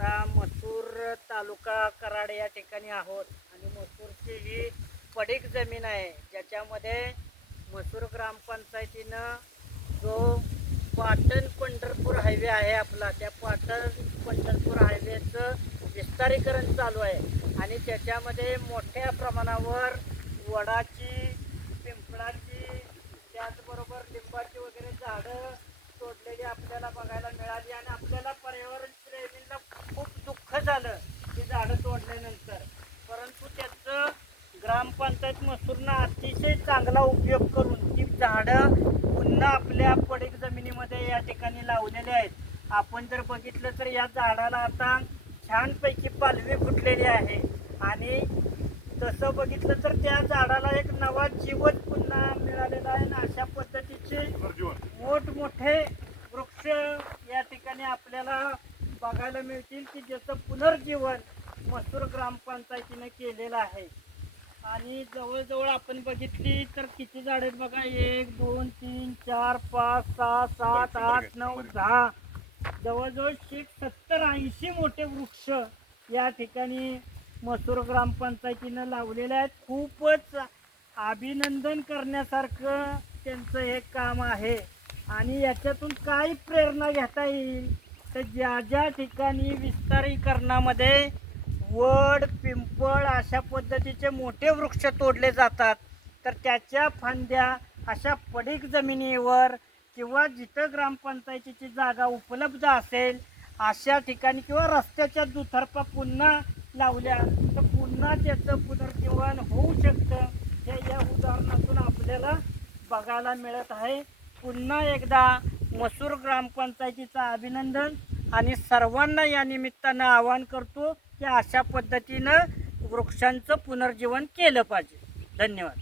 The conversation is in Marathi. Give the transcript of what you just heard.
आता मसूर तालुका कराड या ठिकाणी आहोत आणि मसूरची ही पडीक जमीन आहे, ज्याच्यामध्ये मसूर ग्रामपंचायतीनं जो पाटण पंढरपूर हायवे आहे आपला, त्या पाटण पंढरपूर हायवेचं विस्तारीकरण चालू आहे आणि त्याच्यामध्ये मोठ्या प्रमाणावर वडाची, पिंपळाची, त्याचबरोबर लिंबाची वगैरे झाडं तोडलेली आपल्याला बघायला मिळाली आणि आपल्याला पर्यावरण प्रेमींना खूप दुःख झालं ती झाडं तोडल्यानंतर. परंतु त्याचं ग्रामपंचायत मसूरनं अतिशय चांगला उपयोग करून ती झाडं पुन्हा आपल्या पडीक जमिनीमध्ये या ठिकाणी लावलेली आहेत. आपण जर बघितलं तर या झाडाला आता छानपैकी पालवी फुटलेली आहे आणि तसं बघितलं तर त्या झाडाला एक नवा जीवन पुन्हा मिळालेला आहे आणि अशा पद्धतीचे मोठमोठे वृक्ष या ठिकाणी आपल्याला बघायला मिळतील की ज्याचं पुनर्जीवन मसूर ग्रामपंचायतीने केलेलं आहे. आणि जवळजवळ आपण बघितली तर किती झाड आहेत बघा, 1 2 3 4 5 6 7 8 9 10, जवळजवळ 70-80 मोठे वृक्ष या ठिकाणी मसूर ग्रामपंचायतीनं लावलेले आहेत. खूपच अभिनंदन करण्यासारखं त्यांचं हे काम आहे. आणि याच्यातून काय प्रेरणा घेता येईल तर ज्या ज्या ठिकाणी विस्तारीकरणामध्ये वड, पिंपळ अशा पद्धतीचे मोठे वृक्ष तोडले जातात तर त्याच्या फांद्या अशा पडीक जमिनीवर किंवा जिथं ग्रामपंचायतीची जागा उपलब्ध असेल अशा ठिकाणी किंवा रस्त्याच्या दुतर्फा पुन्हा लावल्या तर पुन्हा त्याचं पुनर्जीवन होऊ शकतं. हे या उदाहरणातून आपल्याला बघायला मिळत आहे. पुन्हा एकदा मसूर ग्रामपंचायतीचं अभिनंदन आणि सर्वांना या निमित्तानं आवाहन करतो की अशा पद्धतीनं वृक्षांचं पुनर्जीवन केलं पाहिजे. धन्यवाद.